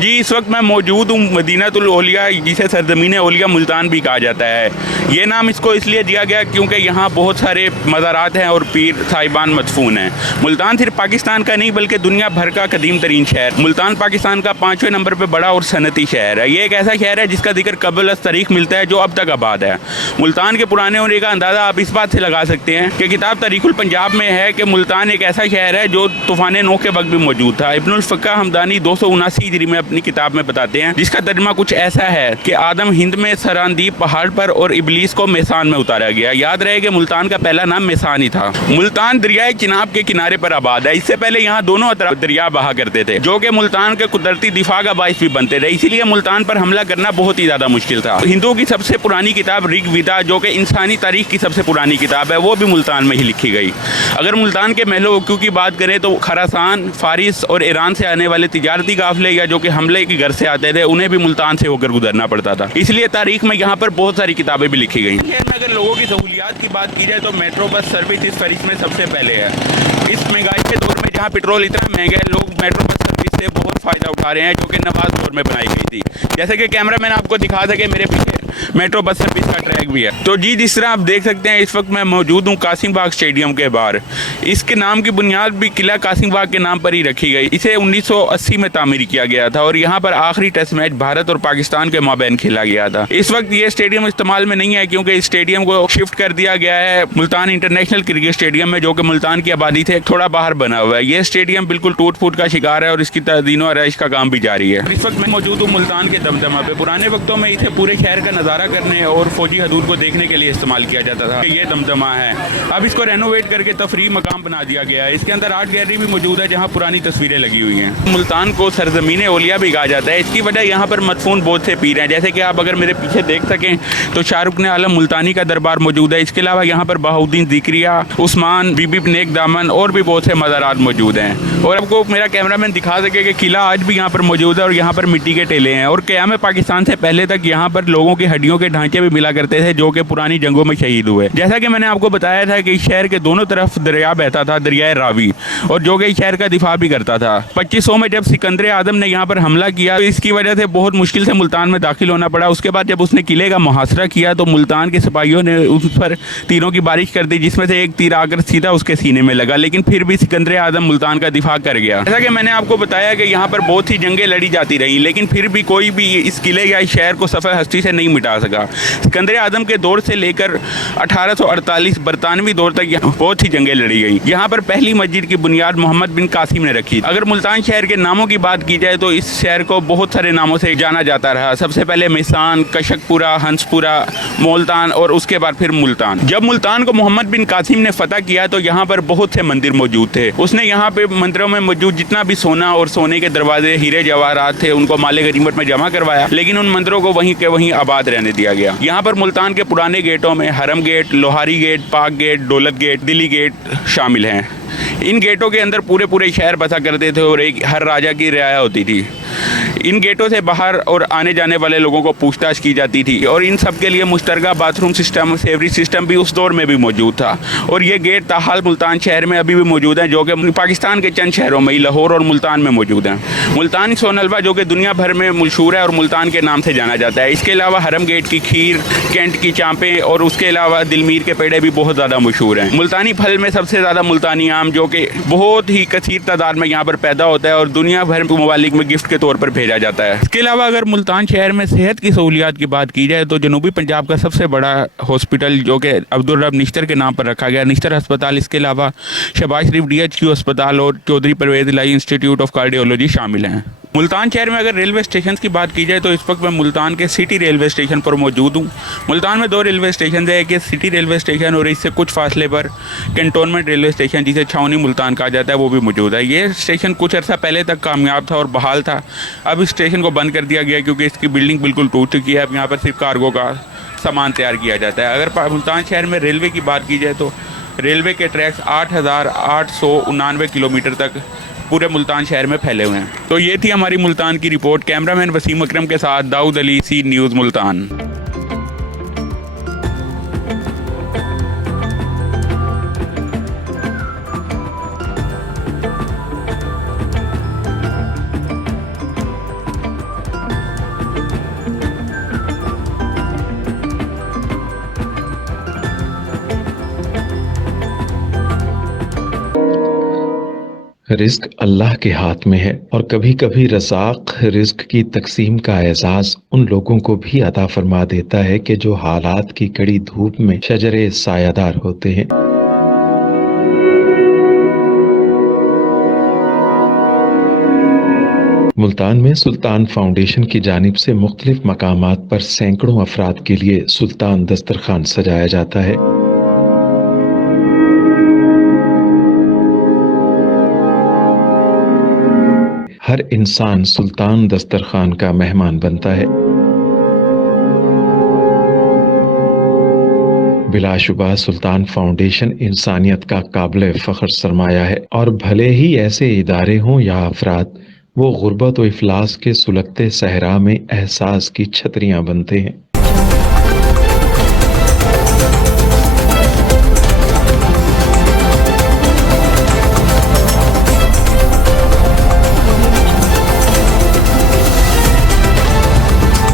जी इस वक्त मैं मौजूद हूँ मदीनातुल औलिया, जिसे सरजमीन औलिया मुल्तान भी कहा जाता है। ये नाम इसको इसलिए दिया गया क्योंकि यहाँ बहुत सारे मज़ारात हैं और पीर साहिबान मदफून हैं। मुल्तान सिर्फ पाकिस्तान का नहीं बल्कि दुनिया भर का कदीम तरीन शहर। मुल्तान पाकिस्तान का 5वें नंबर पर बड़ा और सनती शहर है। ये एक ऐसा शहर है जिसका जिक्र कबल तारीख मिलता है जो अब तक आबाद है। मुल्तान के पुराने होने का अंदाज़ा आप इस बात से लगा सकते हैं कि किताब तारीखुल पंजाब में है कि मुल्तान एक ऐसा शहर है जो तूफ़ान नूह के वक्त भी मौजूद था। इब्नुल फ़क़्क़ा हमदानी 279 हिजरी में अपनी किताब में बताते हैं, जिसका तर्जुमा कुछ ऐसा है कि आदम हिंद में सरांदीप पहाड़ पर और इबलीस को मेसान में उतारा गया। याद रहे कि मुल्तान का पहला नाम मेसान ही था। मुल्तान दरियाए चिनाब के किनारे पर आबाद है। इससे पहले यहाँ दोनों तरफ दरिया बहा करते थे, जो कि मुल्तान के कुदरती दिफा का बाइस भी बनते थे। इसीलिए मुल्तान पर हमला करना बहुत ही ज़्यादा मुश्किल था। हिंदुओं की सबसे पुरानी किताब ऋग्वेदा, जो कि इंसानी तारीख की सबसे पुरानी किताब है, वो भी मुल्तान में ही लिखी गई। अगर मुल्तान के महलों वक़ू की बात करें तो खरासान, फारिस और ईरान से आने वाले तिजारती काफिले या जो कि हमले के घर से आते थे, उन्हें भी मुल्तान से होकर गुजरना पड़ता था। इसलिए तारीख में यहाँ पर बहुत सारी किताबें भी लिखी गई। अगर लोगों की सहूलियात की बात की जाए तो मेट्रो बस सर्विस इस फहरिस्त में सबसे पहले है। इस महंगाई के दौर में जहाँ पेट्रोल इतना महंगा है, लोग मेट्रो बस सर्विस से बहुत फ़ायदा उठा रहे हैं, जो कि नवाज दौर में बनाई गई थी। जैसे कि कैमरा मैन आपको दिखा सके, मेरे पीछे मेट्रो बस सर्विस का ट्रैक भी है। तो जी जिस तरह आप देख सकते हैं, इस वक्त मैं मौजूद हूँ कासिम बाग स्टेडियम के बाहर। इसके नाम की बुनियाद भी किला कासिम बाग के नाम पर ही रखी गई। इसे 1980 में तामीर किया गया था और यहाँ पर आखिरी टेस्ट मैच भारत और पाकिस्तान के माबैन खेला गया था। इस वक्त ये स्टेडियम इस्तेमाल में नहीं है क्योंकि इस स्टेडियम को शिफ्ट कर दिया गया है मुल्तान इंटरनेशनल क्रिकेट स्टेडियम में, जो कि मुल्तान की आबादी से थोड़ा बाहर बना हुआ है। ये स्टेडियम बिल्कुल टूट फूट का शिकार है और इसकी तदीनो आरइश का काम भी जारी है। इस वक्त मैं मौजूद हूँ मुल्तान के दमदमा पे। पुराने वक्तों में इसे पूरे शहर का नज़ारा करने और फौजी हदूद को देखने के लिए इस्तेमाल किया जाता था। ये दमदमा है, अब इसको रेनोवेट करके तफरीह मकाम बना दिया गया है। इसके अंदर आर्ट गैलरी भी मौजूद है जहाँ पुरानी तस्वीरें लगी हुई हैं। मुल्तान को सरजमीन औलिया भी कहा जाता है। इसकी वजह यहाँ पर मदफून बहुत से पीर हैं। जैसे कि आप अगर मेरे पीछे देख सकें तो शाहरुख ने आलम मुल्तानी का दरबार मौजूद है। इसके अलावा यहाँ पर बहाउद्दीन ज़िक्रिया, उस्मान, बीबी नेक दामन और भी बहुत से मज़ारात मौजूद हैं। और आपको मेरा कैमरामैन दिखा सके कि किला आज भी यहाँ पर मौजूद है और यहाँ पर मिट्टी के टेले हैं। और क़याम पाकिस्तान से पहले तक यहाँ पर लोगों की हड्डियों के ढांचे भी मिला करते थे, जो कि पुरानी जंगों में शहीद हुए। जैसा कि मैंने आपको बताया था कि शहर के दोनों तरफ दरिया बहता था, दरियाए रावी, और जो कि शहर का दिफा भी करता था। 2500 में जब सिकंदर आदम ने यहाँ पर हमला किया तो इसकी वजह से बहुत मुश्किल से मुल्तान में दाखिल होना पड़ा। उसके बाद जब उसने किले का मुहासरा किया तो मुल्तान के सिपाहियों ने उस पर तीरों की बारिश कर दी, जिसमें से एक तीर आकर सीधा उसके सीने में लगा, लेकिन फिर भी सिकंदर आदम मुल्तान का दिफा कर गया। जैसा कि मैंने आपको बताया कि यहाँ पर बहुत सी जंगें लड़ी जाती रही, लेकिन फिर भी कोई भी इस किले या इस शहर को सफ़र हस्ती से नहीं मिटा सका। सिकंदर आदम के दौर से लेकर 1848 बरतानवी दौर तक बहुत सी जंगें लड़ी गई। यहाँ पर पहली मस्जिद की बुनियाद मोहम्मद बिन कासिम ने रखी। अगर मुल्तान शहर के नामों की बात की जाए तो इस शहर को बहुत सारे नामों से जाना जाता रहा। सबसे पहले मेसान, कशकपुरा, हंसपुरा, मुल्तान और उसके बाद फिर मुल्तान। जब मुल्तान को मोहम्मद बिन कासिम ने फतह किया तो यहाँ पर बहुत से मंदिर मौजूद थे। उसने यहाँ पे मंदिरों में मौजूद जितना भी सोना और सोने के दरवाजे, हीरे जवाहरात थे, उनको माले गनीमत में जमा करवाया, लेकिन उन मंदिरों को वहीं के वहीं आबाद रहने दिया गया। यहाँ पर मुल्तान के पुराने गेटों में हरम गेट, लोहारी गेट, पाक गेट, दौलत गेट, दिल्ली गेट शामिल हैं। इन गेटों के अंदर पूरे शहर बसा करते थे और एक हर राजा की रियाया होती थी। इन गेटों से बाहर और आने जाने वाले लोगों को पूछताछ की जाती थी और इन सब के लिए मुश्तरका बाथरूम सिस्टम, सेवरेज सिस्टम भी उस दौर में भी मौजूद था। और ये गेट ताहाल मुल्तान शहर में अभी भी मौजूद हैं, जो कि पाकिस्तान के चंद शहरों में ही लाहौर और मुल्तान में मौजूद हैं। मुल्तानी सोन हलवा जो कि दुनिया भर में मशहूर है और मुल्तान के नाम से जाना जाता है। इसके अलावा हरम गेट की खीर, कैंट की चाँपें और उसके अलावा दिलमीर के पेड़े भी बहुत ज़्यादा मशहूर हैं। मुल्तानी फल में सबसे ज़्यादा मुल्तानी आम, जो कि बहुत ही कसीर तादाद में यहाँ पर पैदा होता है और दुनिया भर के ममालिक में गिफ्ट के तौर पर भेजा जाता है। इसके अलावा अगर मुल्तान शहर में सेहत की सहूलियात की बात की जाए तो जनूबी पंजाब का सबसे बड़ा हॉस्पिटल, जो कि अब्दुल रब निश्तर के नाम पर रखा गया, निश्तर अस्पताल, इसके अलावा शहबाज शरीफ DHQ अस्पताल और चौधरी परवेज इलाही इंस्टीट्यूट ऑफ कार्डियोलॉजी शामिल हैं। मुल्तान शहर में अगर रेलवे स्टेशन की बात की जाए तो इस वक्त मैं मुल्तान के सिटी रेलवे स्टेशन पर मौजूद हूँ। मुल्तान में 2 रेलवे स्टेशन है, एक सिटी रेलवे स्टेशन और इससे कुछ फासले पर कैंटोनमेंट रेलवे स्टेशन, जिसे छावनी मुल्तान कहा जाता है, वो भी मौजूद है। ये स्टेशन कुछ अर्सा पहले तक कामयाब था और बहाल था। अब इस स्टेशन को बंद कर दिया गया क्योंकि इसकी बिल्डिंग बिल्कुल टूट चुकी है। अब यहाँ पर सिर्फ कार्गो का सामान तैयार किया जाता है। अगर मुल्तान शहर में रेलवे की बात की जाए तो रेलवे के ट्रैक्स 8889 किलोमीटर तक पूरे मुल्तान शहर में फैले हुए हैं। तो ये थी हमारी मुल्तान की रिपोर्ट। कैमरामैन वसीम अकरम के साथ दाऊद अली, सी न्यूज़ मुल्तान। रिस्क अल्लाह के हाथ में है और कभी कभी रज़ाक रिस्क की तकसीम का एहसास उन लोगों को भी अता फरमा देता है कि जो हालात की कड़ी धूप में शजरे सायादार होते हैं। मुल्तान में सुल्तान फाउंडेशन की जानिब से मुख्तलिफ मकामात पर सैकड़ों अफराद के लिए सुल्तान दस्तरखान सजाया जाता है। हर इंसान सुल्तान दस्तरखान का मेहमान बनता है। बिलाशुबा सुल्तान फाउंडेशन इंसानियत का काबिल फ़ख्र सरमाया है और भले ही ऐसे इदारे हों या अफराद, वो गुर्बत व इफलास के सुलगते सहरा में एहसास की छतरियां बनते हैं।